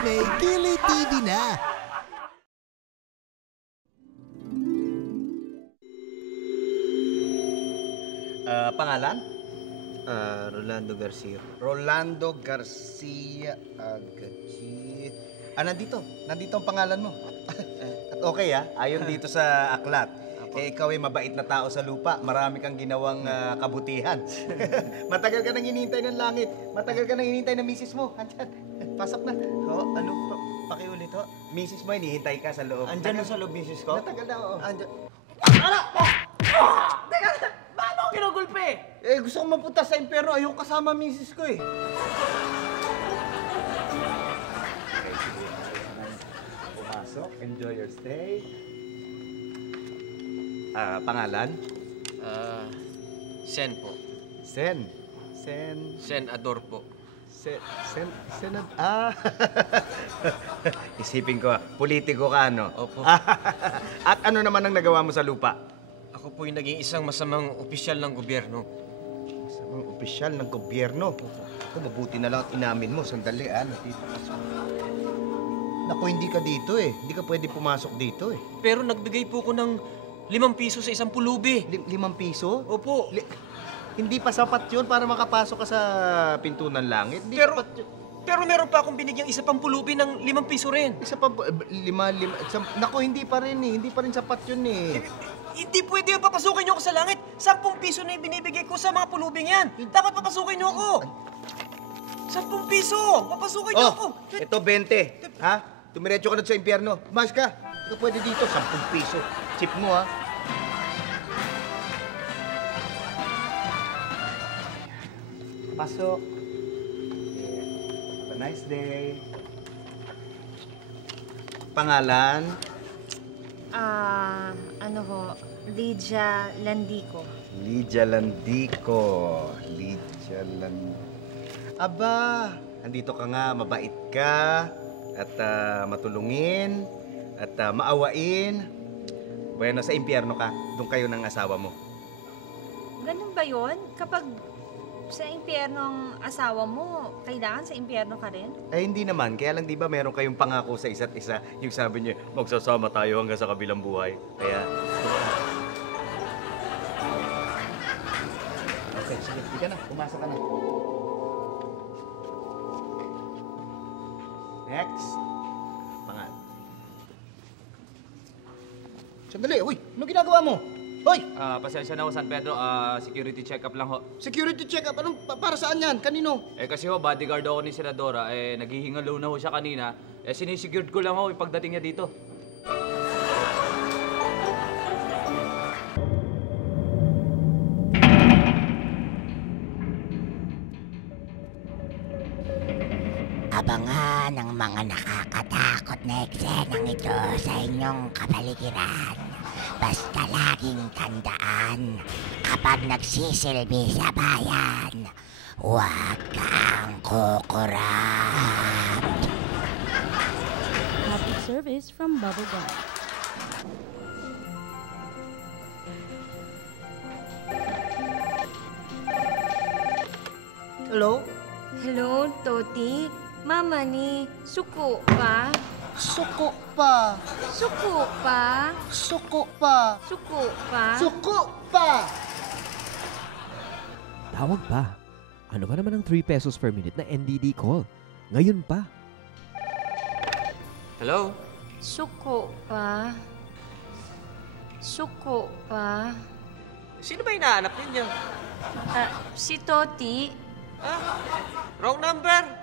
may Kili TV na! Pangalan? Rolando Garcia. Rolando Garcia Agachi. Nandito. Nandito ang pangalan mo. At okay ayon dito sa aklat. Ikaw ay mabait na tao sa lupa. Marami kang ginawang kabutihan. Matagal ka nang hinihintay ng langit. Matagal ka nang hinihintay ng misis mo. Andyan. Pasok na. Ano? Pakiulit ho. Misis mo, hinihintay ka sa loob. Andyan sa loob, misis ko? Matagal na, oo. Andyan. Teka, paano ako ginugulpe? Gusto kong mapunta sa impyerno. Ayoko kasama misis ko Pumasok. Enjoy your stay. Pangalan? Sen po. Sen. Senador po. Senad... Isipin ko, politiko ka, no? Opo. At ano naman ang nagawa mo sa lupa? Ako po yung naging isang masamang opisyal ng gobyerno. Masamang opisyal ng gobyerno? Ito, mabuti na lang at inamin mo. Sandali, Naku, hindi ka dito Hindi ka pwede pumasok dito Pero nagbigay po ko ng 5 piso sa isang pulubi. 5 piso? Opo. Hindi pa sapat yun para makapasok ka sa pinto ng langit. Hindi Pero- sapat yun. Pero meron pa akong binigyang isa pang pulubi ng 5 piso rin. Isa pa, 5. Naku, hindi pa rin Hindi pa rin sapat yun Hindi pwede yung papasukin niyo ako sa langit. 10 piso na yung binibigay ko sa mga pulubing yan. Dapat papasukin niyo ako. 10 piso! Papasukin niyo ako. Ito 20. Ha? Tumiretso ka na sa impyerno. Mas ka. Ito pwede dito. 10 piso. Chip mo, ha? Pasok. Have a nice day. Pangalan? Ano ho, Lydia Landico. Lydia Landico. Aba, andito ka nga, mabait ka, at matulungin, at maawain. Bueno, sa impyerno ka, doon kayo ng asawa mo. Ganun ba yun? Kapag sa impyerno ang asawa mo, kailangan sa impyerno ka rin? Eh, hindi naman. Kaya lang, di ba, meron kayong pangako sa isa't isa. Yung sabi niyo, magsasama tayo hanggang sa kabilang buhay. Kaya... Okay, sige. Hindi ka na. Pumasok ka na. Next. Pangal. Sandali. Uy, ano ginagawa mo? Hoy! Pasensya na ho, San Pedro. Security check-up lang ho. Security check-up. Anong, para saan yan? Kanino? Kasi ho, bodyguard ako ni Senadora. Naghihingalo na ho siya kanina. Sinisecured ko lang ho pagdating niya dito. Abangan ang mga nakakatakot na eksenang ito sa inyong kapaligiran. Basta laging tandaan, kapag nagsisilbi sa bayan, huwag kang kukurap. Happy service from Bubblegum. Hello? Hello, Toti. Mama ni, suko pa? Suko pa! Suko pa? Suko pa! Suko pa? Suko pa! Tawag pa. Ano ba naman ang 3 pesos per minute na NDD call? Ngayon pa. Hello? Suko pa? Suko pa? Sino ba hinahanap ninyo? Si Toti. Wrong number.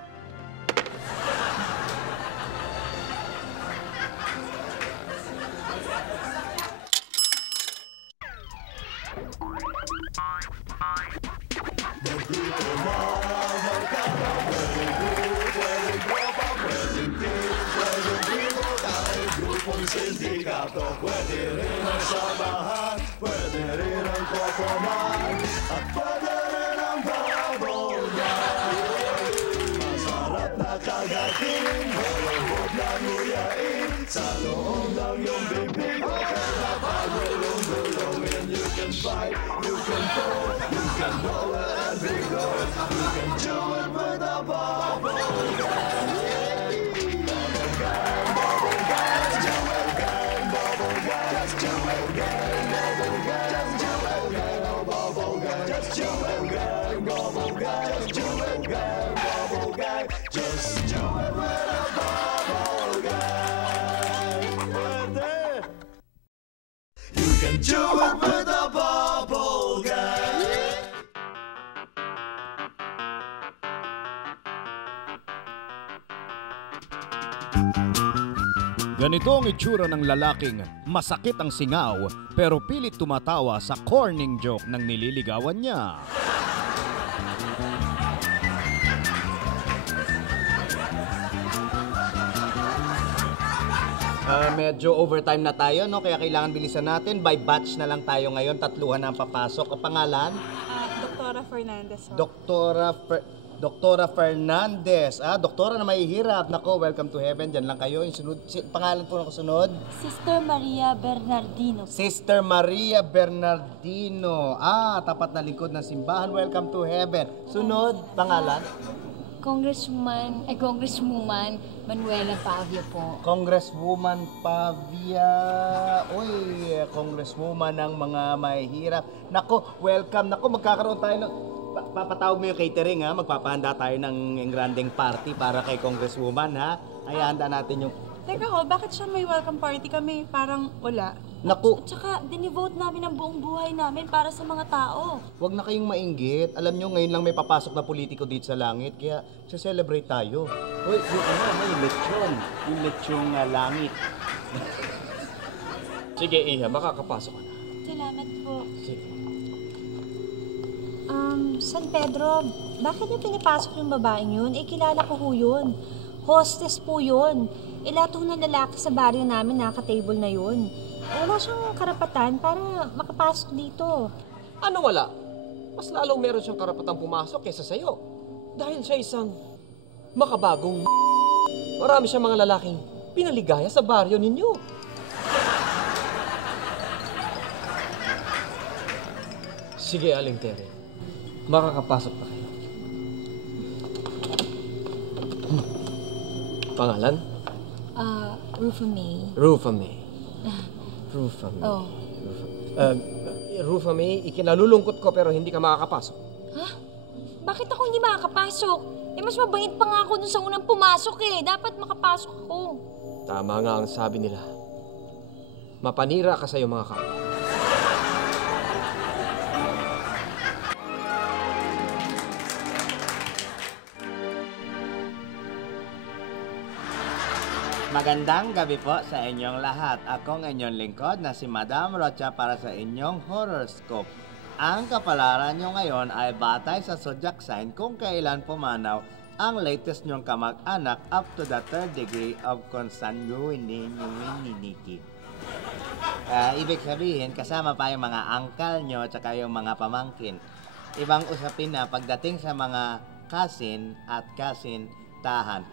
Ganito ang itsura ng lalaking masakit ang singaw pero pilit tumatawa sa corning joke ng nililigawan niya. Medyo overtime na tayo, no? Kaya kailangan bilisan natin. By batch na lang tayo ngayon. 3 na ang papasok. Ang pangalan? Doktora Fernandez. Doktora Fernandez. Doktora na mahihirap. Nako, welcome to heaven. Diyan lang kayo. Yung sunod, pangalan po na kasunod? Sister Maria Bernardino. Sister Maria Bernardino. Tapat na likod ng simbahan. Welcome to heaven. Sunod, pangalan? Congresswoman Manuela Pavia po. Congresswoman Pavia. Uy, Congresswoman ng mga mahihirap. Nako, welcome. Nako, magkakaroon tayo ng... Papatawag mo yung catering, ha? Magpapahanda tayo ng engranding party para kay Congresswoman, ha? Ay, handa natin yung... Teka ho, bakit siya may welcome party kami? Parang wala. Naku, At saka, dinivote namin ang buong buhay namin para sa mga tao. wag na kayong mainggit. Alam nyo, ngayon lang may papasok na politiko dito sa langit, kaya celebrate tayo. Uy, may lechon. Yung lechong langit. Sige, Iha, makakapasok ka na. Salamat po. Sige. San Pedro, bakit niyo pinapasok yung babaeng yun? Kilala ko ho yun. Hostess po yun. Lahat ho ng lalaki sa baryo namin naka-table na yun. Wala siyang karapatan para makapasok dito. Ano wala? Mas lalong meron siyang karapatang pumasok kaysa sa'yo. Dahil siya isang makabagong marami siyang mga lalaking pinaligaya sa baryo ninyo. Sige, Aling Tere. Makakapasok na kayo. Pangalan? Rufa May. Rufa May. Rufa May. Oh. Rufa May, ikinalulungkot ko pero hindi ka makakapasok. Ha? Bakit ako hindi makakapasok? Mas mabait pa nga ako dun sa unang pumasok Dapat makapasok ako. Tama nga ang sabi nila. Mapanira ka sa iyong mga kapwa. Magandang gabi po sa inyong lahat. Ako ang inyong lingkod na si Madam Rocha para sa inyong horoscope. Ang kapalaran nyo ngayon ay batay sa zodiac sign kung kailan pumanaw ang latest nyong kamag-anak up to the 3rd degree of consanguinity. Ibig sabihin, kasama pa yung mga uncle nyo at yung mga pamangkin. Ibang usapin na pagdating sa mga cousin at cousin-tahan.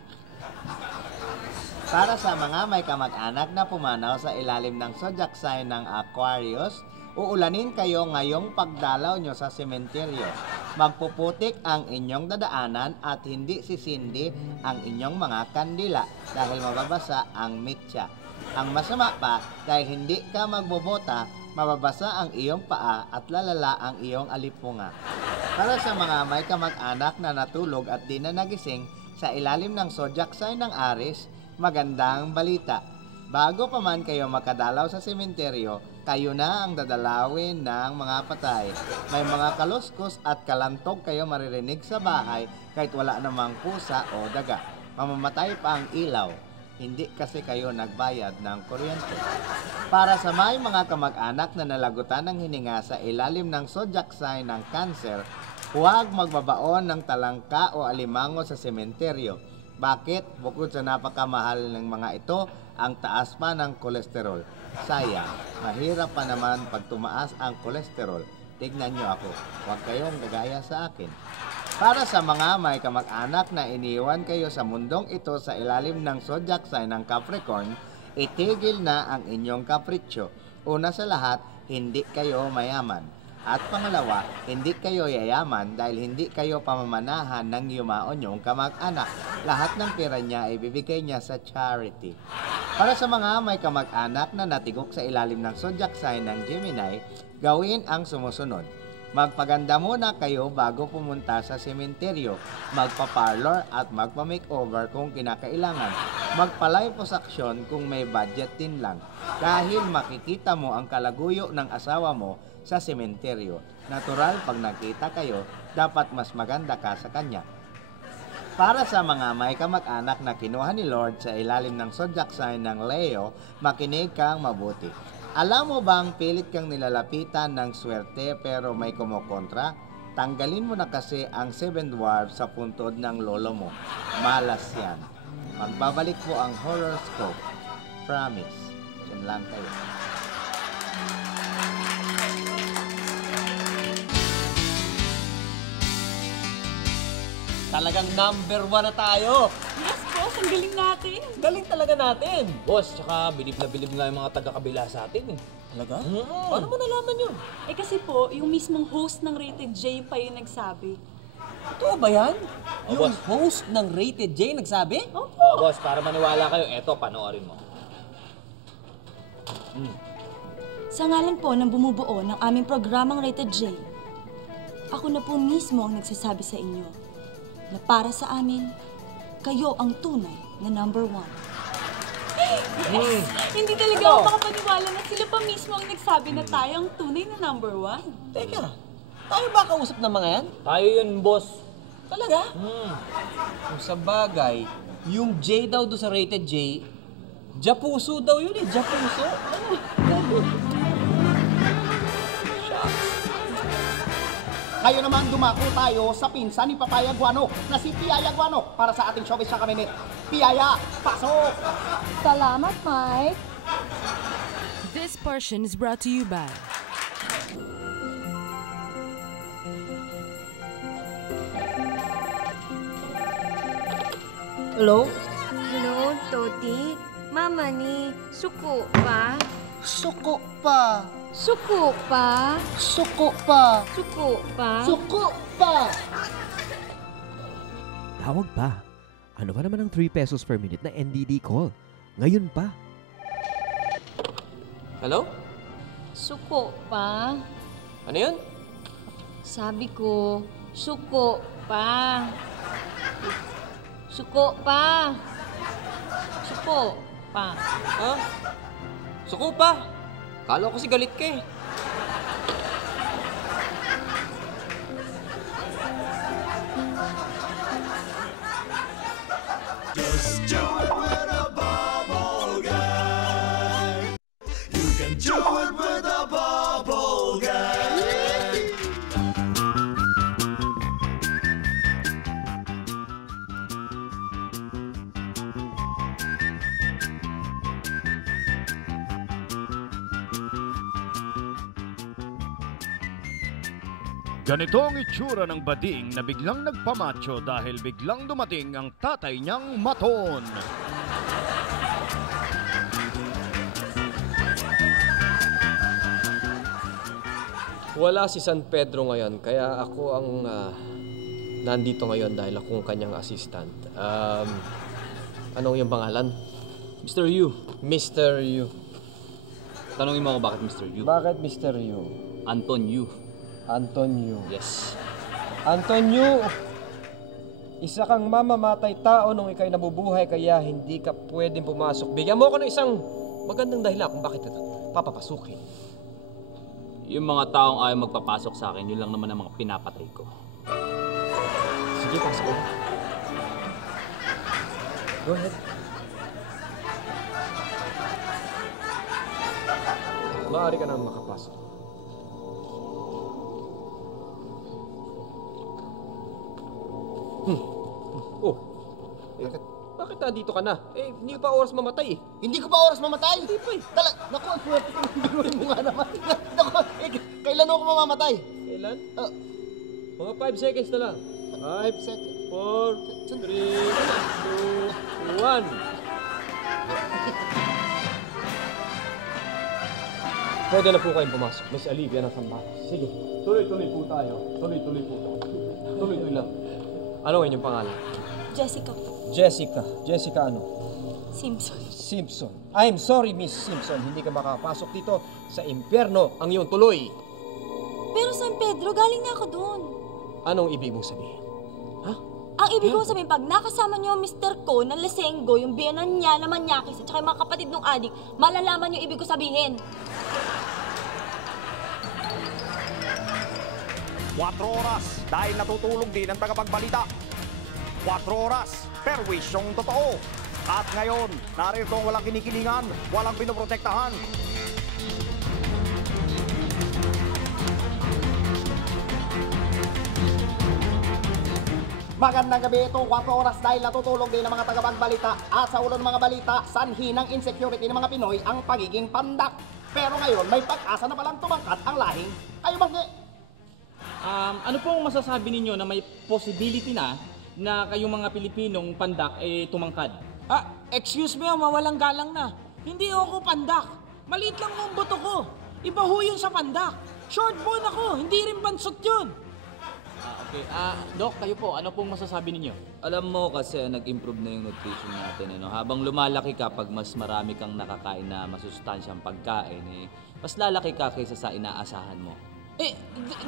Para sa mga may kamag-anak na pumanaw sa ilalim ng zodiac sign ng Aquarius, uulanin kayo ngayong pagdalaw nyo sa sementeryo. Magpuputik ang inyong dadaanan at hindi sisindi ang inyong mga kandila dahil mababasa ang mitya. Ang masama pa, dahil hindi ka magbobota, mababasa ang iyong paa at lalala ang iyong alipunga. Para sa mga may kamag-anak na natulog at di na nagising sa ilalim ng zodiac sign ng Aries, magandang balita. Bago pa man kayo makadalaw sa sementeryo, kayo na ang dadalawin ng mga patay. May mga kaluskos at kalantog kayo maririnig sa bahay kahit wala namang pusa o daga. Mamamatay pa ang ilaw. Hindi kasi kayo nagbayad ng kuryente. Para sa may mga kamag-anak na nalagutan ng hininga sa ilalim ng zodiac sign ng Cancer, huwag magbabaon ng talangka o alimango sa sementeryo. Bakit? Bukod sa napakamahal ng mga ito, ang taas pa ng kolesterol. Sayang, mahirap pa naman pag tumaas ang kolesterol. Tignan nyo ako, huwag kayong gagaya sa akin. Para sa mga may kamag-anak na iniwan kayo sa mundong ito sa ilalim ng zodiac sign ng Capricorn, itigil na ang inyong kapritsyo. Una sa lahat, hindi kayo mayaman. At pangalawa, hindi kayo yayaman dahil hindi kayo pamamanahan ng yumaon yung kamag-anak. Lahat ng pera niya ay bibigay niya sa charity. Para sa mga may kamag-anak na natigok sa ilalim ng zodiac sign ng Gemini, gawin ang sumusunod. Magpaganda muna kayo bago pumunta sa sementeryo. Magpa-parlor at magpa-makeover kung kinakailangan. Magpa-liposuction kung may budget din lang. Dahil makikita mo ang kalaguyo ng asawa mo sa sementeryo. Natural pag nakita kayo, dapat mas maganda ka sa kanya. Para sa mga may kamag-anak na kinuha ni Lord sa ilalim ng zodiac sign ng Leo, makinig kang mabuti. Alam mo bang pilit kang nilalapitan ng swerte pero may kumukontra? Tanggalin mo na kasi ang 7 dwarfs sa puntod ng lolo mo. Malas yan. Magbabalik po ang horoscope. Promise. Diyan lang kayo. Talagang number 1 na tayo. Yes, boss. Ang galing natin. Galing talaga natin. Boss, tsaka bilib na bilib nga yung mga taga-kabila sa atin eh. Talaga? Paano mo nalaman yun? Eh kasi po, yung mismong host ng Rated J pa yung nagsabi. Totoo ba yan? Oh, Yung boss. host ng Rated J nagsabi? Opo. Boss, para maniwala kayo, eto, panoorin mo. Sa ngalan po ng bumubuo ng aming programang Rated J, ako na po mismo ang nagsasabi sa inyo na para sa amin, kayo ang tunay na number 1. Hindi talaga ako makapaniwala na sila pa mismo ang nagsabi na tayo ang tunay na number 1. Teka, tayo ba kausap ng mga yan? Tayo yun, boss. Talaga? Kung sa bagay, yung J daw do sa Rated J, Japuso daw yun eh, Japuso. Kayo naman dumako tayo sa pinsan ni Papaya Guano na si Piaya Guano para sa ating showbiz sa kaminit. Piaya, pasok! Salamat, Mike. This portion is brought to you by Hello? Hello, Toti. Mama ni, suko pa? Suko pa! Suko pa? Suko pa! Suko pa? Suko pa! Tawag pa. Ano ba naman ang 3 pesos per minute na NDD call? Ngayon pa. Hello? Suko pa? Ano yun? Sabi ko, suko pa. Suko pa. Suko pa. Ha? Suko pa? Kala ko kasi galit ka eh. Just do it with a bubble guy. You can do it with a bubble guy. Ganito ang itsura ng bading na biglang nagpamacho dahil biglang dumating ang tatay niyang maton. Wala si San Pedro ngayon, kaya ako ang nandito ngayon dahil akong kanyang assistant. Anong yung pangalan? Mr. Yu. Mr. Yu. Tanungin mo ako bakit Mr. Yu. Bakit Mr. Yu? Anton Yu. Anton Yu. Yes. Anton Yu, isa kang mamamatay tao nung ikay nabubuhay kaya hindi ka pwedeng pumasok. Bigyan mo ako ng isang magandang dahilan kung bakit ito papapasukin. Yung mga taong ayaw magpapasok sa akin, yun lang naman ang mga pinapatay ko. Sige, pasok mo. Go ahead. Maaari ka na makapasok. Oh. Bakit nandito ka na? Eh, hindi pa oras mamatay eh. Hindi ko pa oras mamatay? Hindi pa eh. Naku, ang swerte ko. Binuhin mo nga naman. Naku, kailan ako mamamatay? Kailan? Mga 5 seconds na lang. 5 seconds. 4, 3, 2, 1. Pwede na po kayong pumasok. Miss Olivia ng Sambales. Sige, tuloy-tuloy po tayo. Tuloy-tuloy po tayo. Tuloy-tuloy lang. Ano ang inyong pangalan? Jessica. Jessica. Jessica ano? Simpson. Simpson. I'm sorry, Miss Simpson. Hindi ka makapasok dito sa impyerno ang iyong tuloy. Pero San Pedro, galing na ako doon. Anong ibig mong sabihin? Ang ibig kong sabihin, pag nakasama niyo ang Mr. Ko na lasenggo, yung biyanan niya na manyakis at saka yung mga kapatid ng adik, malalaman yung ibig ko sabihin. 4 oras dahil natutulog din ang tagapagbalita. 4 oras, perwisyong totoo. At ngayon, narito ang walang kinikilingan, walang pinoprotektahan. Magandang gabi ito, 4 oras dahil natutulog din ang mga tagapagbalita. At sa ulo ng mga balita, sanhi ng insecurity ng mga Pinoy ang pagiging pandak. Pero ngayon, may pag-asa na palang tumangkat ang lahing ay banggi. Ano pong masasabi ninyo na may possibility na kayong mga Pilipinong pandak tumangkad? Excuse me, mawalang galang na. Hindi ako pandak. Maliit lang ang boto ko. Iba ho yun sa pandak. Short bone ako, hindi rin bansot yun. Okay. Doc, kayo po, ano pong masasabi ninyo? Alam mo kasi nag-improve na yung nutrition natin. Ano? Habang lumalaki ka, pag mas marami kang nakakain na masustansyang pagkain, mas lalaki ka kaysa sa inaasahan mo.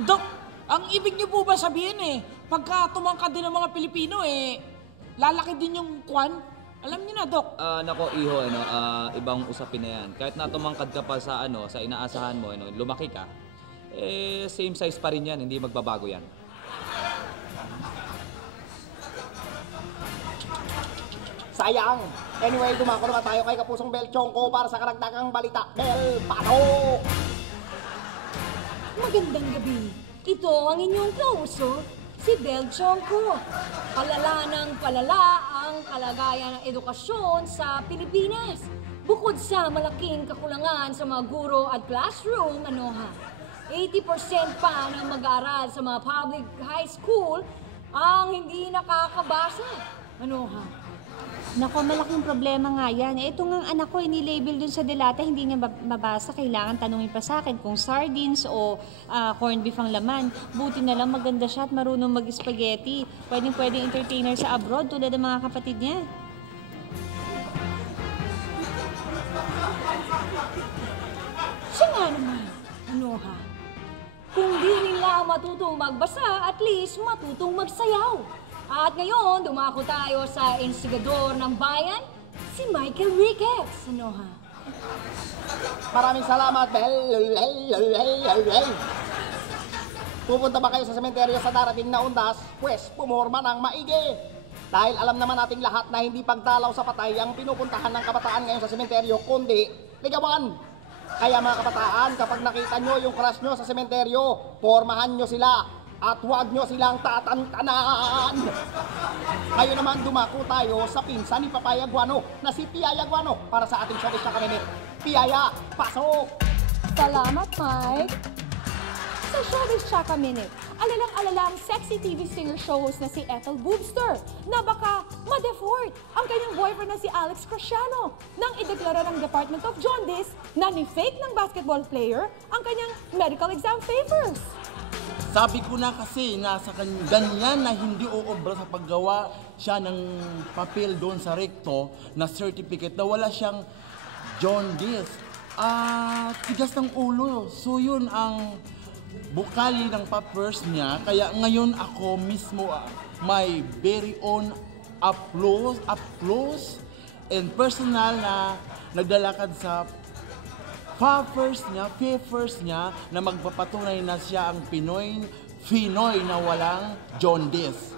Doc, ang ibig niyo po ba sabihin pagka tumangkad din ng mga Pilipino lalaki din yung kwan? Alam niyo na, Doc. Nako, iho, ibang usapin na yan. Kahit na tumangkad ka pa sa inaasahan mo, lumaki ka, same size pa rin yan, hindi magbabago yan. Sayang! Anyway, dumako naman tayo kay Kapusong Bel Chongko para sa karagdagang balita. Bel, pasok! Magandang gabi. Ito ang inyong kauso, si Bel Chongko. Palala ng palala ang kalagayan ng edukasyon sa Pilipinas. Bukod sa malaking kakulangan sa mga guro at classroom, 80% pa ng mag-aaral sa mga public high school ang hindi nakakabasa. Nako, malaking problema nga yan. Ito nga anak ko, inilabel dun sa delata, hindi niya mabasa. Kailangan tanungin pa sa akin kung sardines o corned beef ang laman. Buti na lang maganda siya at marunong mag-spaghetti. Pwedeng entertainer sa abroad tulad ng mga kapatid niya. Siya nga naman, Kung di rin lang matutong magbasa, at least matutong magsayaw. At ngayon, dumako tayo sa instigador ng bayan, si Michael Ricketts. Maraming salamat, Bel. Pupunta ba kayo sa sementeryo sa darating na undas? Pwes, pumorma ng maigi. Dahil alam naman nating lahat na hindi pagdalaw sa patay ang pinupuntahan ng kabataan ngayon sa sementeryo, kundi ligawan. Kaya mga kabataan, kapag nakita nyo yung crush nyo sa sementeryo, pormahan nyo sila. At huwag nyo silang tatantanan. Ngayon naman dumako tayo sa pinsan ni Papaya Guano na si Piaya Guano para sa ating showbiz na kaminit. Piaya, pasok! Salamat, Mike. Sa Showbiz Chaka Minute, alalang-alala ang sexy TV singer show host na si Ethel Boobster na baka ma-defort ang kanyang boyfriend na si Alex Cresciano nang ideklara ng Department of Jaundice na ni-fake ng basketball player ang kanyang medical exam papers. Sabi ko na kasi nasa ganyan na hindi uobra sa paggawa siya ng papel doon sa recto na certificate na wala siyang jaundice. Tigas ng ulo. So yun ang bukali ng papers niya. Kaya ngayon ako mismo may very own applause and personal na naglalakad sa papers niya na magpapatunay na siya ang Pinoy na walang jaundice.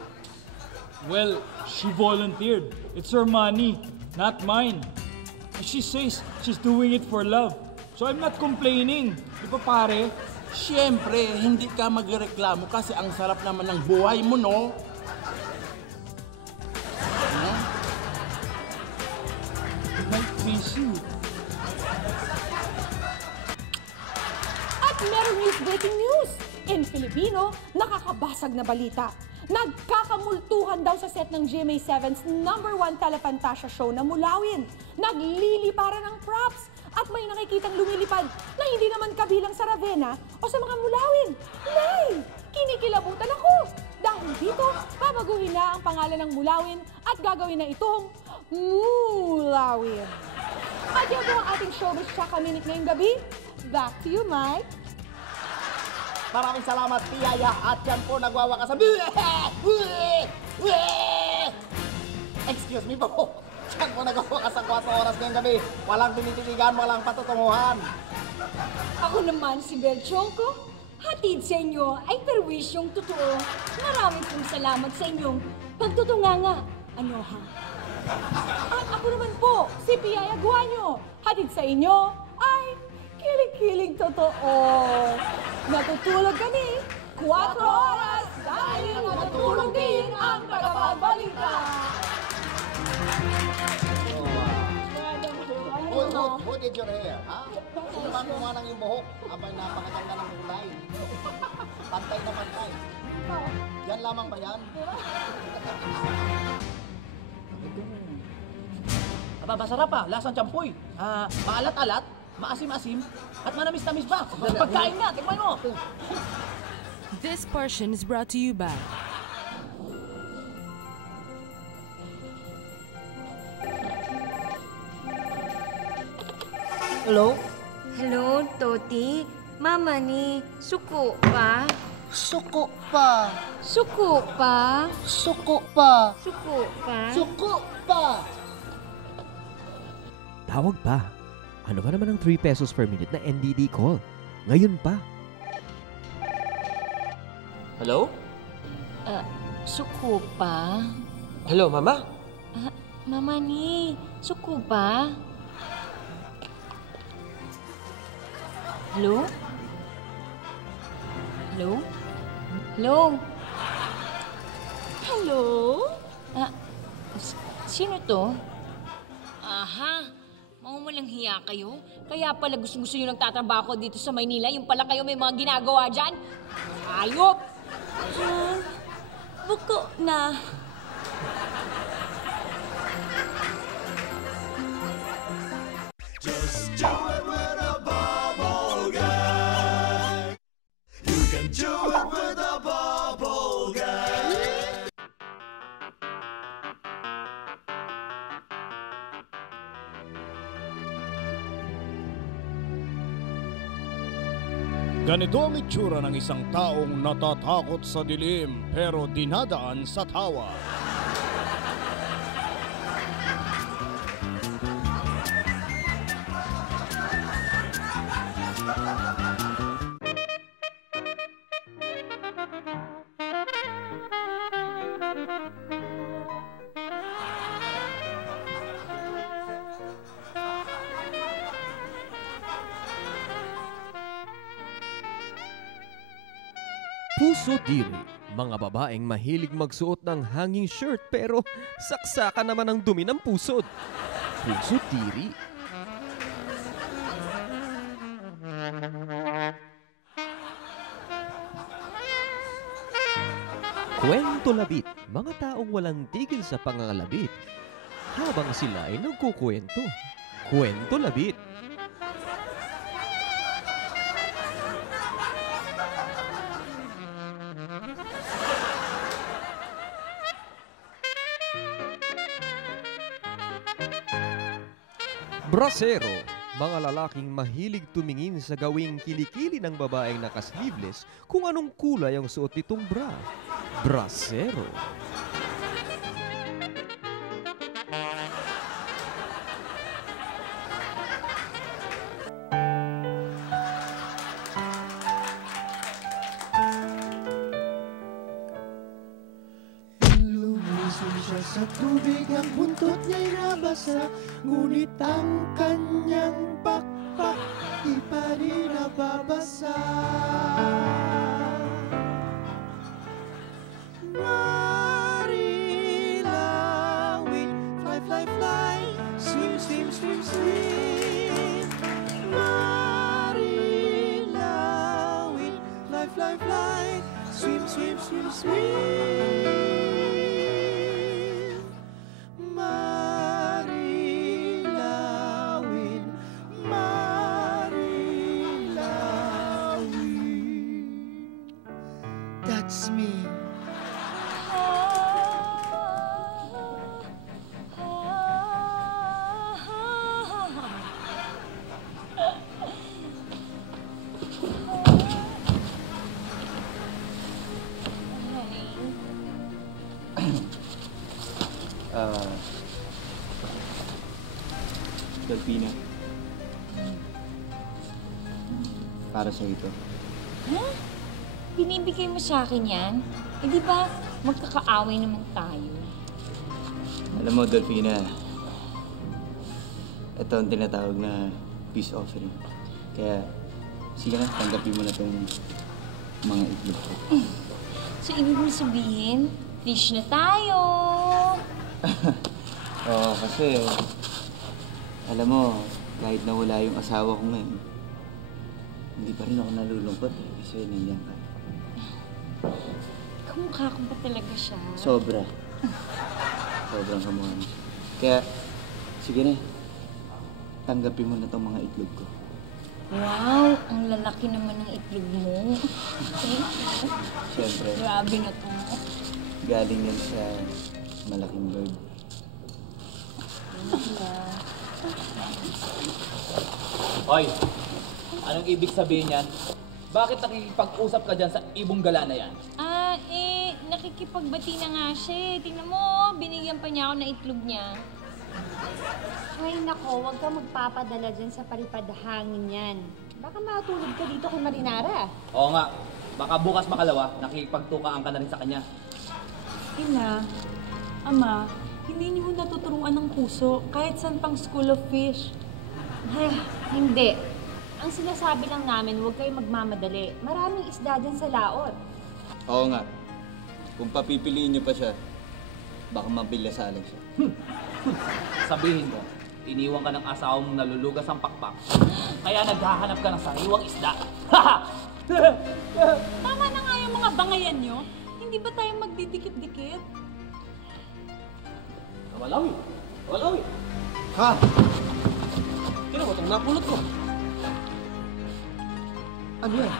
Well, she volunteered. It's her money, not mine. She says she's doing it for love. So I'm not complaining. Di ba pare? Siyempre, hindi ka magreklamo kasi ang sarap naman ng buhay mo, no? My tissue. Meron breaking news! In Filipino, nakakabasag na balita. Nagkakamultuhan daw sa set ng GMA7's #1 telefantasia show na Mulawin. Nagliliparan ng props at may nakikitang lumilipad na hindi naman kabilang sa Ravenna o sa mga Mulawin. Nay! Kinikilabutan ako! Dahil dito, babaguhin na ang pangalan ng Mulawin at gagawin na itong Mulawin. At yun po ang ating Showbiz Chaka Minute ngayong gabi. Back to you, Mike. Maraming salamat, Tiyaya. At yan po, nagwawakas sa... Excuse me po. Yan po, nagwawakas sa 4 oras ngayong gabi. Walang tinititigan, walang patutunguhan. Ako naman si Belchonko. Hatid sa inyo ay perwisyong totoo. Maraming pong salamat sa inyong pagtutunganga. Ano ha? At ako naman po, si Piyaya Guanyo. Hatid sa inyo ay kilig-kilig totoo. Natutulog kami 4 oras dahil natutulog din ang tagapagbalita. Who did your hair, ha? Sino ba kumuha ng iyong buhok? Abay, napakaganda ng kulay. Pantay na pantay. Yan lamang ba yan? Aba, masarap pa. Lasang champoy. Maalat-alat, maasim-asim, at manamis-tamis pa. Pagkain nga, tikman mo. This portion is brought to you by Hello? Hello, Toti. Mama ni, suko pa? Suko pa. Suko pa? Suko pa. Suko pa? Suko pa. Tawag pa. Ano ba naman ang 3 pesos per minute na NDD call? Ngayon pa. Hello? Suko pa? Hello, Mama? Mama ni, suko pa? Hello? Hello? Hello? Hello? Sino to? Aha, mangumulang hiya kayo? Kaya pala gusto-gusto nyo nagtatrabaho dito sa Maynila, yung pala kayo may mga ginagawa dyan? Ayop! Buko na. Just do it with a bubble gang. You can do it with a bubble gang. Ganito ang itsura ng isang taong natatakot sa dilim pero dinadaan sa tawa. Puso Diri, mga babaeng mahilig magsuot ng hanging shirt pero saksakan naman ang dumi ng pusod. Puso Diri. Kwento labit, mga taong walang tigil sa pangangalabit habang sila ay nagkukwento. Kwento labit. Brasero, mga lalaking mahilig tumingin sa gawing kilikili ng babaeng naka-sleeveless kung anong kulay ang suot nitong bra. Brasero. Lumisong siya sa tubig, ang buntot niya'y nabasa, ngunit ang kanyang pakpak di pa rin nababasa. Marilawin, fly, fly, fly, swim, swim, swim, swim. Marilawin, fly, fly, fly, swim, swim, swim, swim. Marilawin, Marilawin. That's me. Delfina. Para sa ito. Ha? Binibigay mo sa akin yan? Eh di ba magkakaaway naman tayo? Alam mo, Delfina, ito ang tinatawag na peace offering. Kaya, sige na, tanggapin mo na itong mga itlog ko. So, ibig mo sabihin, fish na tayo! Oo, kasi, alam mo, kahit nawala yung asawa ko ngayon, hindi pa rin ako nalulungkot eh, kasi nandiyan ka. Kamukha ko ba talaga siya? Sobra. Sobrang kamukha mo. Kaya, sige na, tanggapin mo na itong mga itlog ko. Wow! Ang lalaki naman ng itlog mo. Siyempre. Grabe na to. Galing yan sa malaking bird. Hoy, anong ibig sabihin yan? Bakit nakikipag-usap ka dyan sa ibong gala na yan? Nakikipagbati na nga siya. Tingnan mo, binigyan pa niya ako ng itlog niya. Ay nako, huwag ka magpapadala dyan sa palipad hangin yan. Baka matulog ka dito kay Marinara. Oo nga, baka bukas makalawa, nakikipagtukaan ka na rin sa kanya. Ina, Ama, hindi niyo natuturuan ng puso kahit saan pang School of Fish. Ay, hindi. Ang sinasabi lang namin, huwag kayo magmamadali. Maraming isda dyan sa laot. Oo nga. Kung papipiliin niyo pa siya, baka mabilasalan siya. Sabihin mo, iniwan ka ng asawa mong nalulugas ang pakpak. Kaya naghahanap ka ng sariwang isda. Tama na nga yung mga bangayan nyo. Hindi ba tayo magdidikit-dikit? Walawi. Walawi. Ha? Tino mo itong napulot ko. Ano yan?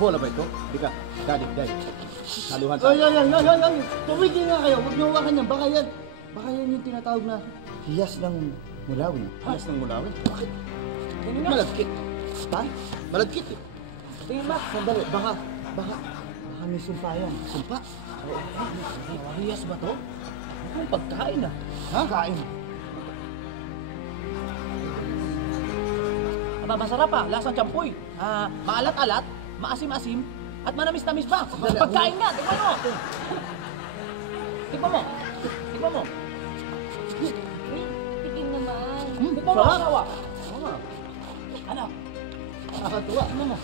Bola ba ito? Di ka. Dali. Saluhan tayo. Ay! Tumigil nga kayo. Huwag niyo hawakan yan. Baka yan yung tinatawag na hiyas ng mulawin. Hiyas ng mulawin? Bakit? Malagkit. Ha? Malagkit eh. Tingin ba? Sandali. Baka may sumpa yan. Sumpa? Hiyas ba to? Ang pagkain ah. Ha? Kain. Masarap pa, lasang champoy. Maalat-alat, maasim-asim, at manamis-namis pa. Pagkain nga, tikman mo. Tikman mo. Tikim naman. Tikman mo, asawa. Ano? Nakakatuwa. Tikman mo.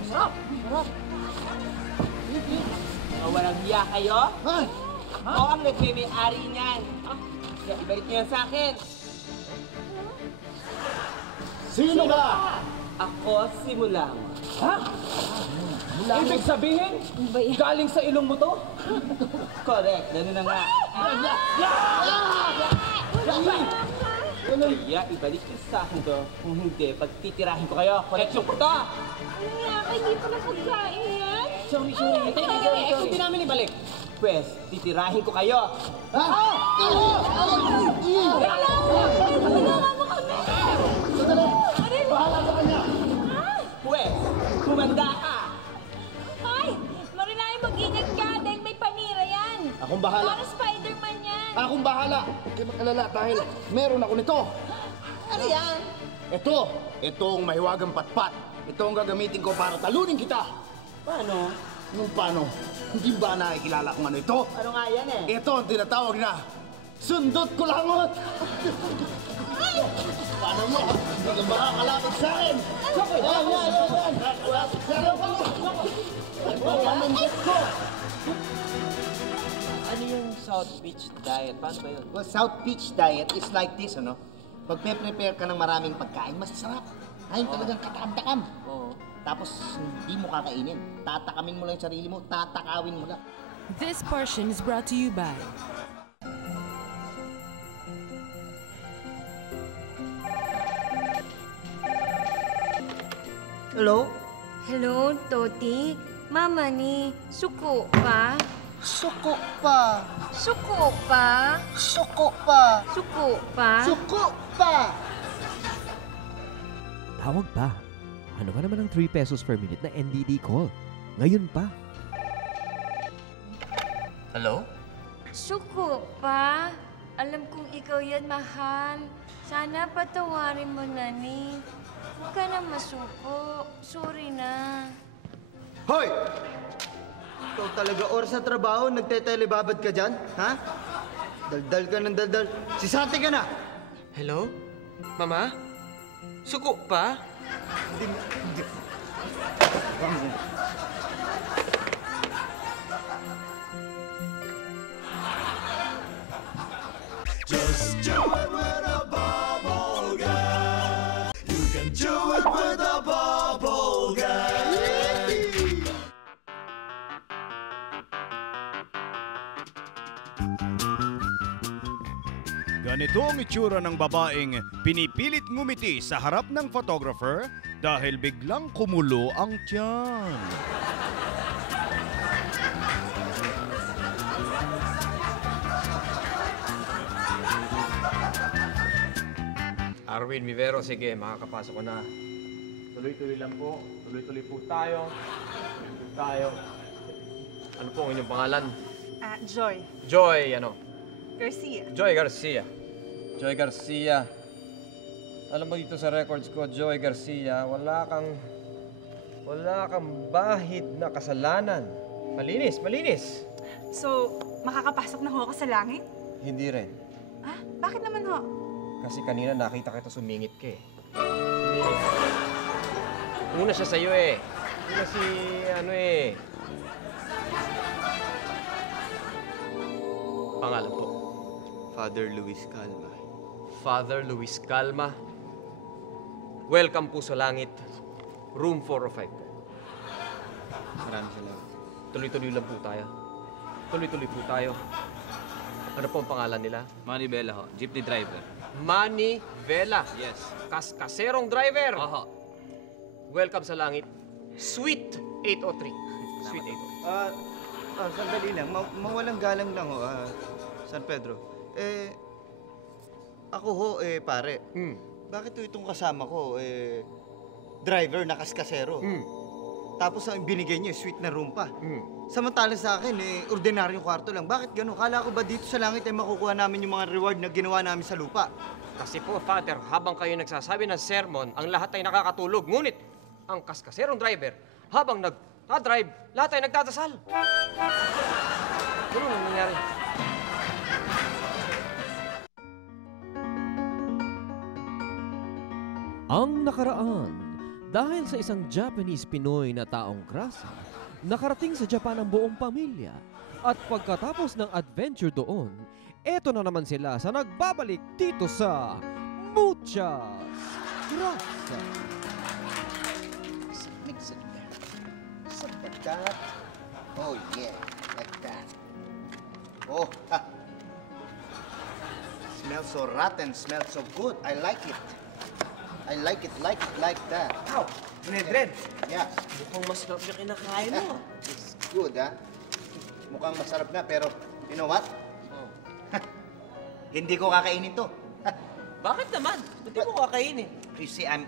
Masarap. Walang hiya kayo? Ako ang nagmimay-ari niyan. Kaya ibalik niyo yan sa akin. Sino ka? Ako si Mulang. Ha? Ibig sabihin, galing sa ilong mo to? Correct, gano'n na nga. Kaya ibalik niyo sa akin to. Kung hindi, pagtitirahin ko kayo. Koleksyon ko to! Ano nga, hindi pa na pagkain yan? Sorry. Kung di namin ibalik, pues, titirahin ko kayo. Bahala sa kanya. Pues, kumanda ka. Ay! Marinay, mag-ingat ka dahil may panira yan. Akong bahala. Parang Spider-Man yan. Akong bahala. Huwag kayo mag-alala dahil meron ako nito. Ano yan? Ito ang mahiwagang patpat. Ito ang gagamitin ko para talunin kita. Paano? Nung paano? Hindi ba nakikilala kung ano ito? Ano nga yan eh? Ito ang tinatawag na sundot kulangot. Paano mo? Hindi ka makakalapit sa akin. Kalapit sa akin. Ano yung South Beach diet? Paano ba yun? Well, South Beach diet is like this, ano? Pag prepare ka ng maraming pagkain, mas sarap. Ayun talagang katakam-takam. Oo. Tapos, hindi mo kakainin. Tatakamin mo lang yung sarili mo, tatakawin mo lang. This portion is brought to you by Hello? Hello, Toti. Mama ni, suko pa? Suko pa. Suko pa? Suko pa. Suko pa? Suko pa. Tawag pa. Ano ka naman ang 3 pesos per minute na NDD call? Ngayon pa. Hello? Suko pa. Alam kong ikaw yan, mahal. Sana patawarin mo na ni. Huwag ka na masuko. Sorry na. Hoy! Ikaw talaga oras sa trabaho, nagtetelebabad ka dyan, ha? Daldal ka ng daldal. Sisante ka na! Hello? Mama? Suko pa? Hindi. Just do it with a bubble guy. You can do it with a bubble guy. Ganito ang itsura ng babaeng pinipilit ngumiti sa harap ng photographer dahil biglang kumulo ang tiyan. Arwin Vivero, sige, makakapasok ko na. Tuloy-tuloy lang po. Tuloy-tuloy po tayo. Tuloy po tayo. Ano po ang inyong pangalan? Joy. Joy, ano? Garcia. Joy Garcia. Joy Garcia. Alam mo dito sa records ko, Joy Garcia, wala kang bahid na kasalanan. Malinis, malinis. So, makakapasok na ho ako sa langit? Hindi rin. Ah, bakit naman ho? Kasi kanina nakita kita sumingit ka eh. Sumingit. Una siya sa'yo eh. Una si ano eh. Pangalan po? Father Luis Calma. Father Luis Calma. Welcome po sa langit. Room 405 po. Maraming salamat. Tuloy-tuloy lang po tayo. Tuloy-tuloy po tayo. Ano po ang pangalan nila? Manny Vela ho, jeepney driver. Manny Vela. Yes. Kaserong driver. Oho. Welcome sa langit. Suite 803. Suite 803. Sandali lang. Mawalang galang lang ho, San Pedro. Ako ho, pare. Bakit itong kasama ko, driver na kaskasero? Tapos ang binigay niyo, sweet na room pa. Samantalang sa akin, ordinaryong kwarto lang. Bakit gano'n? Kala ko ba dito sa langit ay makukuha namin yung mga reward na ginawa namin sa lupa? Kasi po, Father, habang kayo nagsasabi ng sermon, ang lahat ay nakakatulog. Ngunit, ang kaskaserong driver, habang nag-drive, lahat ay nagdadasal. Ano ang nangyari? Ang nakaraan, dahil sa isang Japanese-Pinoy na taong grasa, nakarating sa Japan ang buong pamilya. At pagkatapos ng adventure doon, eto na naman sila sa nagbabalik dito sa Muchas Grasa. Mix it. Something like that. Oh yeah, like that. Oh, ha. Smells so rotten, smells so good. I like it. I like it like that. Ow! Red. Yeah. Mukhang masarap na kinakain mo. It's good, ha? Mukhang masarap na, pero you know what? Hindi ko kakainin to. Bakit naman? Hindi mo kakainin. You see, I'm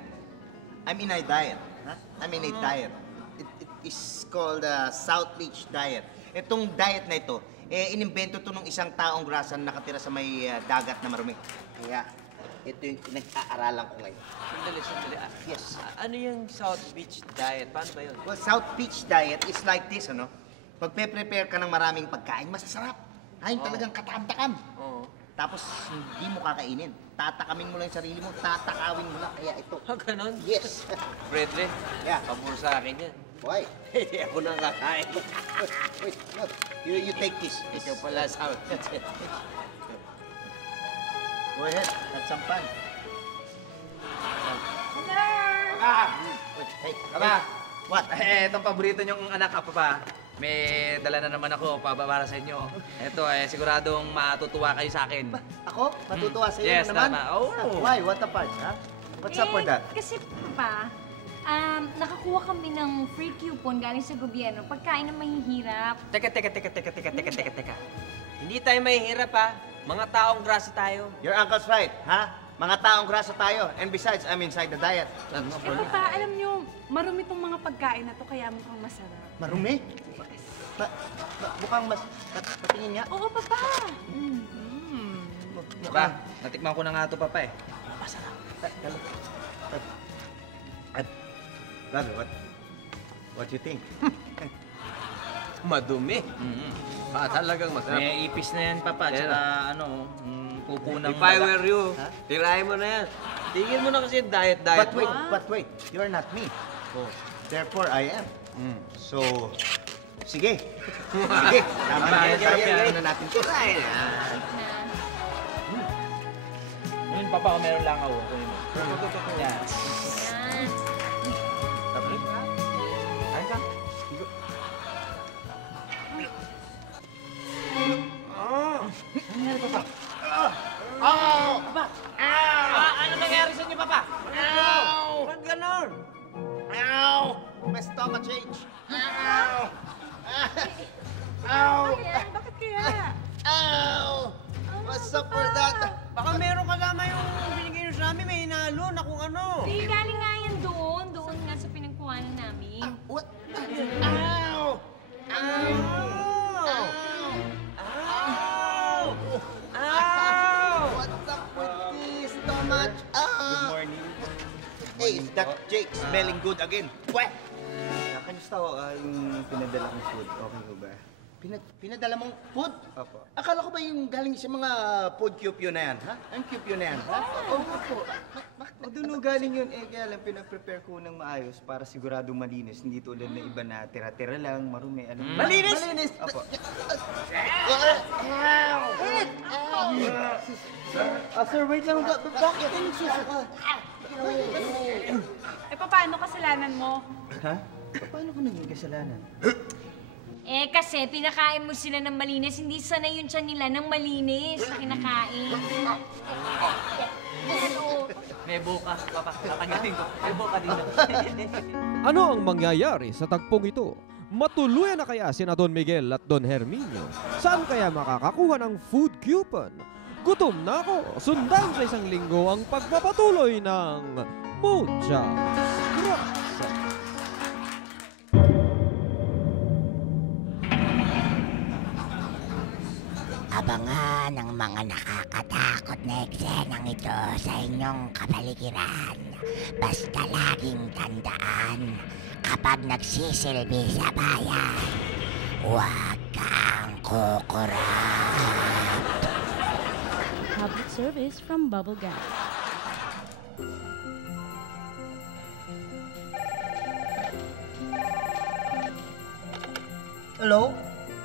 in a diet. Huh? I'm in a diet. It is called South Beach diet. Itong diet na ito, inimbento to ng isang taong grasa na nakatira sa may dagat na marumi. Kaya, ito yung pinag-aaralan ko ngayon. Sandali. Yes. Ano yung South Beach diet? Paano ba yun? Well, South Beach diet is like this, ano? Pagpe-prepare ka ng maraming pagkain, masasarap. Yung talagang katakam-takam. Tapos, hindi mo kakainin. Tatakamin mo lang yung sarili mo, tatakawin mo lang. Kaya ito. Ganon? Yes. Brethren, Yeah. pabor sa akin yan. Why? Hindi ako nang kakain. Wait, no. You take this. Ikaw pala, South. Go ahead, have some fun. Wait, hey, Kaba! What? Itong paborito niyong anak, Papa. May dala na naman ako para sa inyo. Ito, siguradong matutuwa kayo sa akin. Ako? Matutuwa sa iyo Yes, naman? tama. Oh. Why? What the part, ha? What's up with that? Kasi, Papa, nakakuha kami ng free coupon galing sa gobyerno pagkain ng mahihirap. Teka. Hindi tayo mahihirap, ha? Mga taong grasa tayo. Your uncle's right, ha? Mga taong grasa tayo. And besides, I'm inside the diet. Papa, alam nyo, marumi tong mga pagkain na to kaya mukhang masarap. Marumi? Mukhang mas... Patingin nga. Oo, Papa. Pa, natikman ko na nga ito, Papa eh. Masarap. Love, what you think? Madumi. Talagang masarap. May ipis na yan, Papa. Tsaka pupo ng If I were you, tirahin mo na yan. Tigil mo na kasi yung diet-diet mo. But wait, you're not me. Therefore, I am. So, sige. Sige. Tama na yan. Ano natin ito? Yun, Papa, kung meron lang ako. Yan. Ano nangyari sa inyo, Papa? Ba't ganon? Ow! My stomach change. Ow! Ow! Bakit kaya? Ow! What's up for that? Baka meron kasama yung binigay nyo sa amin, may hinalo na kung ano. Hindi, galing nga yan doon. Doon nga sa pinagkuhanan namin. What? Ow! Ow! What's up with this stomach? Good morning. Hey, is that Jake smelling good again? What? Kamusta ko yung pinadala kong food? Okay ko ba? Pinadala mong food? Opo. Akala ko ba yung galing sa mga food cube yun na yan, ha? Ang cube yun na yan, ha? Opo. O doon galing yun, kaya lang pinag-prepare ko ng maayos para siguradong malinis. Hindi tulad na iba na tira-tira lang, marumi, ano. Malinis? Malinis! Opo. Sir, wait lang. Bakit ka nagsusuka? Paano kasalanan mo? Ha? Paano ko naging kasalanan? Kasi pinakain mo sila ng malinis, hindi sanay yung tiyan nila ng malinis na kinakain. May buka, Papa. Kakanyatin ko. May buka dito. Ano ang mangyayari sa tagpong ito? Matuluyan na kaya sina Don Miguel at Don Herminio? Saan kaya makakakuha ng food coupon? Gutom na ako. Sundan sa isang linggo ang pagpapatuloy ng Muchas Gracias. Abangan ang mga nakakatakot na eksenang ito sa inyong kapaligiran. Basta laging tandaan, kapag nagsisilbi sa bayan, huwag kang kukurap. Public service from Bubblegum. Hello?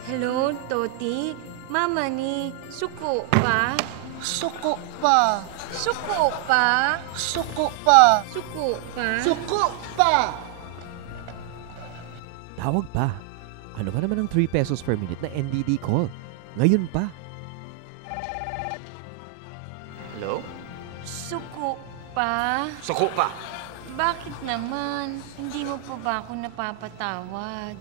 Hello, Toti. Mama ni, suko pa? Suko pa. Suko pa? Suko pa. Suko pa? Suko pa. Tawag pa. Ano ba naman ang 3 pesos per minute na NDD call? Ngayon pa. Hello? Suko pa? Suko pa. Bakit naman? Hindi mo pa ba ako napapatawad?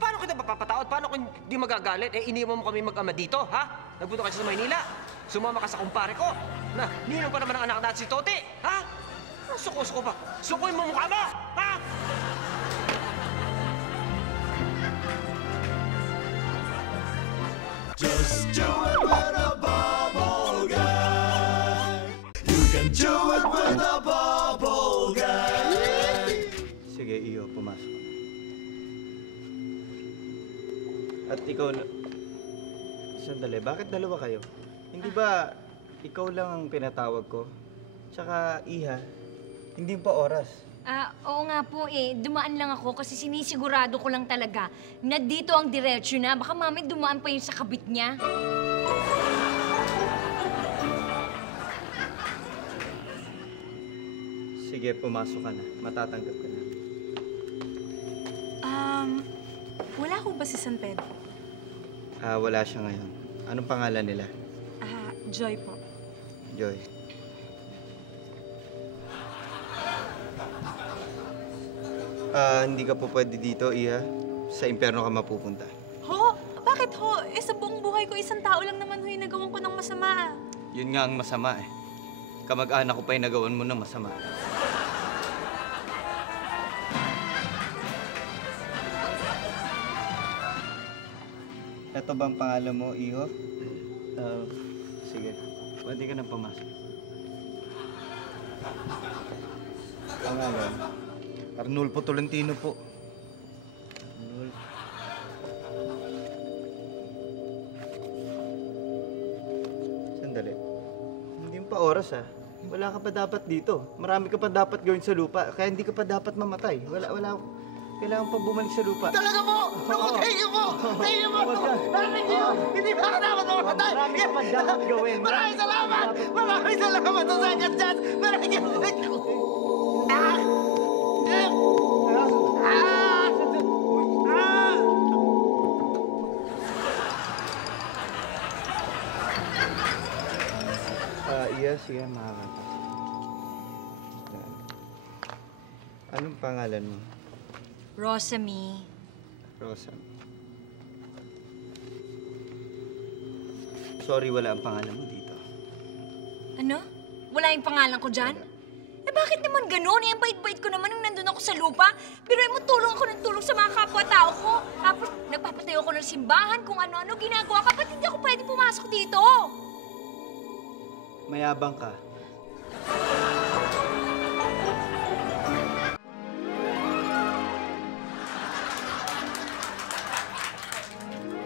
Paano kita mapapatawad? Paano kung di magagalit? Iniwan mo kami mag-ama dito, ha? Nagpunta ka sa Maynila. Sumama ka sa kumpare ko. Na, ninong pa naman ang anak natin si Tote, ha? Suko-suko pa. Sukuin mo mukha mo, ha? Just do it with a bubble guy. You can do it with a bubble guy. Sige, iyo, pumasok. At ikaw na... Sandali, bakit dalawa kayo? Hindi ba ikaw lang ang pinatawag ko? Tsaka, Iha, hindi pa oras. Oo nga po dumaan lang ako kasi sinisigurado ko lang talaga na dito ang diretsyo na. Baka mami dumaan pa yun sa kabit niya. Sige, pumasok ka na. Matatanggap ka na. Wala ko ba si San Pedro? Wala siya ngayon. Anong pangalan nila? Joy po. Joy. Hindi ka po pwede dito, Iha. Sa impyerno ka mapupunta. Ho? Bakit ho? Sa buong buhay ko, isang tao lang naman ho yung nagawan ko ng masama. Yun nga ang masama eh. Kamag-anak ko pa yung nagawan mo ng masama. Ito bang pangalan mo, Iho? Sige. Pwede ka nang pumasok. Pangalan? Arnulfo Tolentino po. Sandali. Hindi pa oras Wala ka pa dapat dito. Marami ka pa dapat gawin sa lupa. Kaya hindi ka pa dapat mamatay. Kailangan pa bumalik sa lupa. Talaga po! Naku, thank you po! Thank you po! Thank you! Hindi pa ako dapat mamatay! Marami ka pa dapat gawin. Maraming salamat! Maraming salamat sa second chance! Maraming Iya, sige, makakata. Anong pangalan mo? Rosamie. Rosa. Sorry, wala ang pangalan mo dito. Ano? Wala yung pangalan ko dyan? Eh bakit naman ganun? Eh, ang bait-bait ko naman nung nandun ako sa lupa. Pero mo tulong ako ng tulong sa mga kapwa-tao ko. Tapos nagpapatayo ako ng simbahan kung ano-ano ginagawa ka. Ba't hindi ako pwede pumasok dito? Mayabang ka.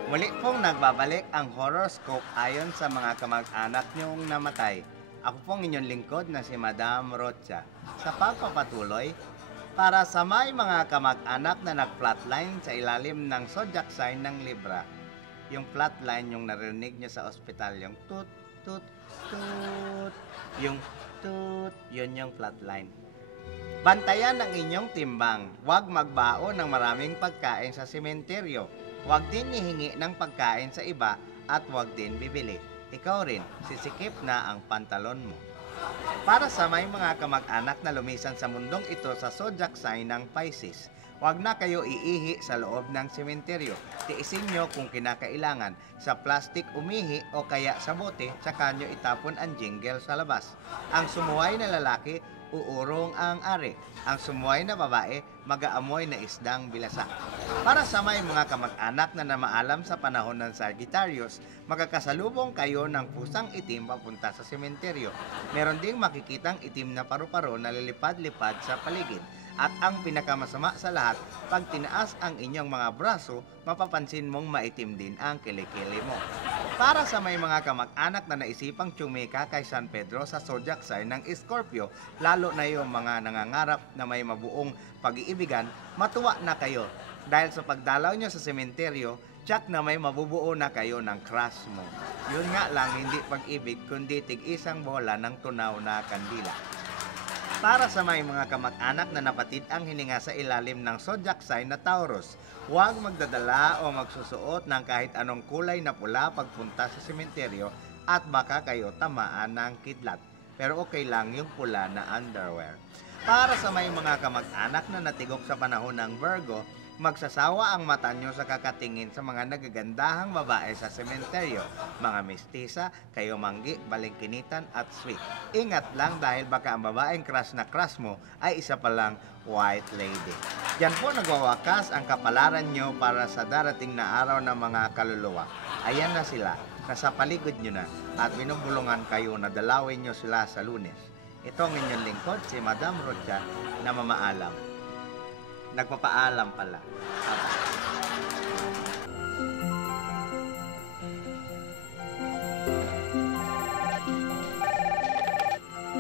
Muli pong nagbabalik ang horoscope ayon sa mga kamag-anak niyong namatay. Ako pong inyong lingkod na si Madam Rocha. Sa pagpapatuloy, para sa may mga kamag-anak na nag-flatline sa ilalim ng zodiac sign ng Libra. Yung flatline yung narinig niyo sa ospital, yung tut, tut, tut, yung tut, yun yung flatline. Bantayan ang inyong timbang. Huwag magbaon ng maraming pagkain sa sementeryo. Huwag din ihingi ng pagkain sa iba at huwag din bibili. Ikaw rin, sisikip na ang pantalon mo. Para sa may mga kamag-anak na lumisan sa mundong ito sa zodiac sign ng Pisces, huwag na kayo iihi sa loob ng sementeryo. Tiisin nyo kung kinakailangan. Sa plastic umihi o kaya sa bote, tsaka nyo itapon ang jingle sa labas. Ang sumuway na lalaki, uurong ang ari. Ang sumuway na babae, mag-aamoy na isdang bilasa. Para sa may mga kamag-anak na namaalam sa panahon ng Sagittarius, magkakasalubong kayo ng pusang itim papunta sa sementeryo. Meron ding makikitang itim na paru-paro na lilipad-lipad sa paligid. At ang pinakamasama sa lahat, pag tinaas ang inyong mga braso, mapapansin mong maitim din ang kilikili mo. Para sa may mga kamag-anak na naisipang tsumika kay San Pedro sa zodiac sign ng Scorpio, lalo na yung mga nangangarap na may mabuong pag-iibigan, matuwa na kayo. Dahil sa pagdalaw nyo sa sementeryo, tsak na may mabubuo na kayo ng crush mo. Yun nga lang, hindi pag-ibig, kundi tig-isang bola ng tunaw na kandila. Para sa may mga kamag-anak na napatid ang hininga sa ilalim ng zodiac sign na Taurus, huwag magdadala o magsusuot ng kahit anong kulay na pula pagpunta sa sementeryo at baka kayo tamaan ng kidlat. Pero okay lang yung pula na underwear. Para sa may mga kamag-anak na natigok sa panahon ng Virgo, magsasawa ang mata nyo sa kakatingin sa mga nagagandahang babae sa sementeryo. Mga mestiza, kayo manggi, balingkinitan at sweet. Ingat lang dahil baka ang babaeng crush na crush mo ay isa palang white lady. Diyan po nagwawakas ang kapalaran nyo para sa darating na araw ng mga kaluluwa. Ayan na sila, nasa paligid nyo na at binubulungan kayo na dalawin nyo sila sa Lunes. Ito ang inyong lingkod, si Madam Rocha na mamaalam. Nagpapaalam pala.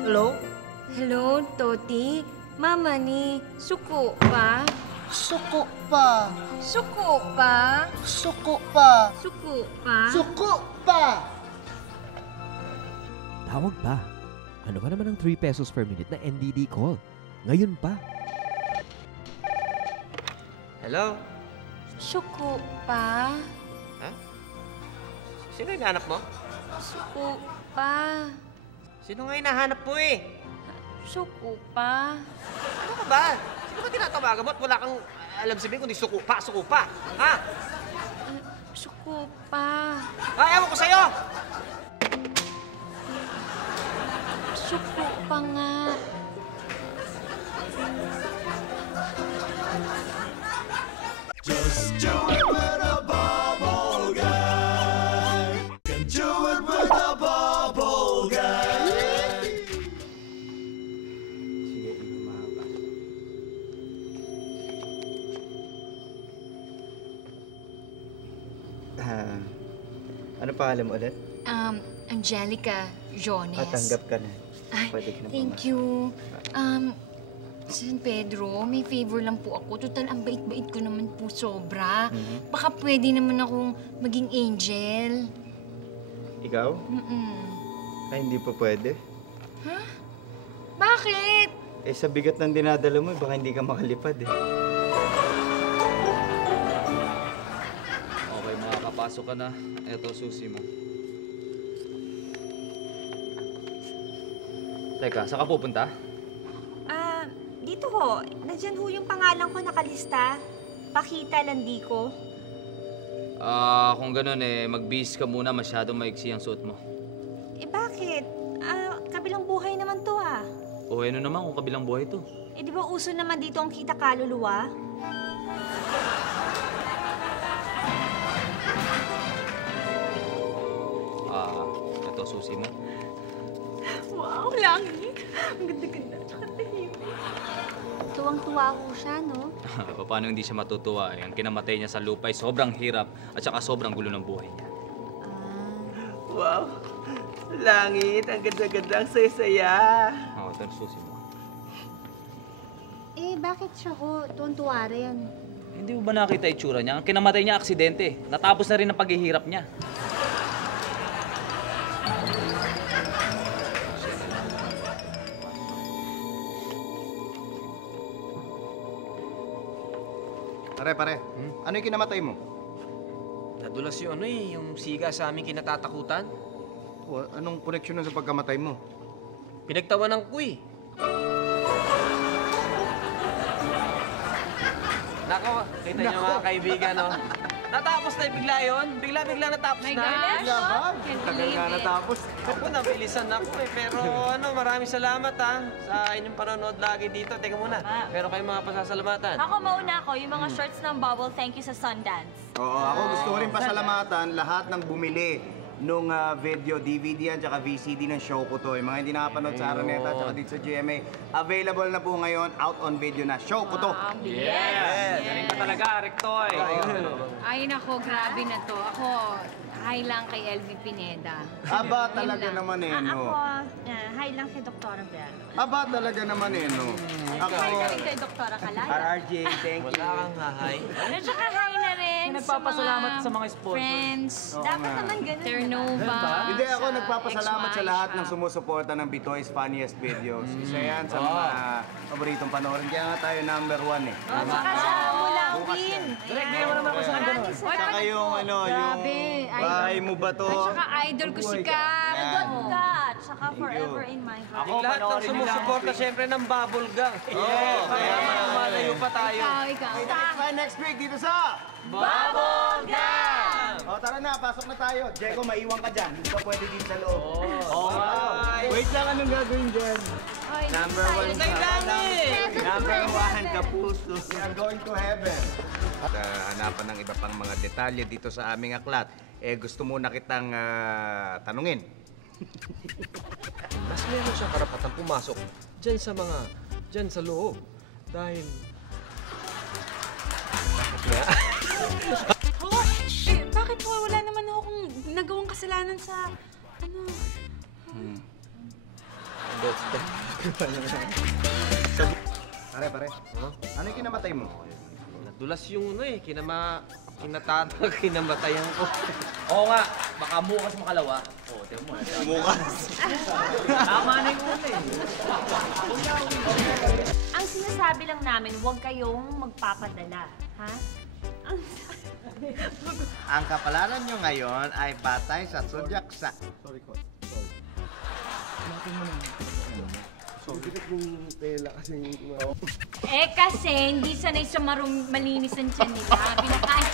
Hello? Hello, Toti. Mama ni, suko pa? Suko pa. Suko pa? Suko pa. Suko pa? Suko pa. Tawag pa. Ano ka naman ang 3 pesos per minute na NDD call? Ngayon pa. Hello? Suko pa? Ha? Sino yung hinahanap mo? Suko pa? Sino nga hinahanap mo eh? Suko pa? Ano ka ba? Sino ba tinatawagan mo at wala kang alam sabihin kundi suko pa? Ha? Suko pa? Ay, ewan ko sa'yo! Suko pa nga. Just do it with a bubble gum. Ano pangalan mo ulit? Angelica Jones. Tanggap ka na. Ay, Pwede ka na thank pumasok. you. San Pedro, may favor lang po ako. Total, ang bait-bait ko naman po sobra. Baka pwede naman akong maging angel. Ikaw? Ay, hindi pa pwede. Ha? Bakit? Eh, sa bigat ng dinadala mo, baka hindi ka makalipad eh. Okay, makakapasok ka na. Eto, susi mo. Teka, saan ka pupunta? Dito ho. Nandyan ho yung pangalan ko nakalista. Pakita landi ko. Kung ganun mag-bis ka muna, masyadong maiksi ang suot mo. Eh bakit? Kabilang buhay naman to O ano naman kung kabilang buhay to? Eh di ba uso naman dito ang kita kaluluwa? Ito, susi mo. Wow, langit. Ang ganda-ganda. Tsaka tahimik. Tuwang-tuwa ko siya, no? Paano hindi siya matutuwa? Ang kinamatay niya sa lupa ay sobrang hirap at saka sobrang gulo ng buhay niya. Wow! Langit, ang ganda-ganda, ang saya-saya. Ito, susi mo. Eh, bakit siya ho? Tuwang-tuwa rin. Hindi mo ba nakita itsura niya? Ang kinamatay niya, aksidente. Natapos na rin ang paghihirap niya. Pare, ano yung kinamatay mo? Nadulas yung yung siga sa aming kinatatakutan. Anong koneksyon nun sa pagkamatay mo? Pinagtawanan ko eh. Nako, kita niyo mga kaibigan, no? Natapos na bigla yun. Bigla-bigla natapos My na. gosh! Bigla ba? Can't believe it. natapos. Ako, nabilisan ako eh. Pero maraming salamat sa inyong panonood lagi dito. Teka muna, pero kayo mga pasasalamatan. Ako mauna ako, yung mga shorts ng Bubble, thank you sa Sundance. Oo, ako gusto ko rin pasalamatan lahat ng bumili nung video, DVD yan, tsaka VCD ng show ko to. Yung mga hindi nakapanood sa Araneta, tsaka dito sa GMA, available na po ngayon, out on video na. Show ko to! Yes! Galing ka talaga, Rektoy. Ay, nako, grabe na to. Ako, hi lang kay LV Pineda. Aba, talaga naman no? Hi lang kay Dr. Bell. Aba, talaga naman no? Ako... Hi na rin kay Dr. Kalaya. RJ, thank you. Wala kang hahay. At saka hi na rin Nagpapasalamat sa mga sponsors. friends. Dapat naman ganun. Ternova. Hindi, ako nagpapasalamat sa lahat ng Ex-wife. sumusuporta ng Bitoy's Funniest Videos. Isa yan sa mga paboritong panoorin. Kaya nga tayo #1 eh. Saka sa Mulawin. Direk, hindi naman ako sa ganun. Saka yung Grabe. yung bahay mo ba to? At saka idol ko si Kat. God ka, at saka forever in my heart. Yung lahat ng sumusuporta siyempre ng Bubble Gang. Kaya malayo pa tayo. Ikaw. Kita next week dito sa Bubble Gang! O tara na, pasok na tayo. Jeko, maiwan ka dyan. Hindi ka pwede dito sa loob. Wait lang, anong gagawin dyan? Number 1 Number 1, kapuso. We are going to heaven. At hanapan ng iba pang mga detalye dito sa aming aklat. Gusto muna kitang tanungin. Mas meron siyang karapatang pumasok dyan sa loob. Dahil... Bakit ho? Wala naman ako kung nagawang kasalanan sa... Pare. Ano yung kinamatay mo? Nadulas yung kinamatayan ko. Oo nga, baka bukas makalawa. Oo, tingnan mo. Bukas. Tama na yung una eh. Ang sinasabi lang namin, huwag kayong magpapadala. Ha? Ang kapalaran nyo ngayon ay batay sa zodiac sign. Eh kasi, hindi sanay sa malinis ang tiyan nila. Pinakain.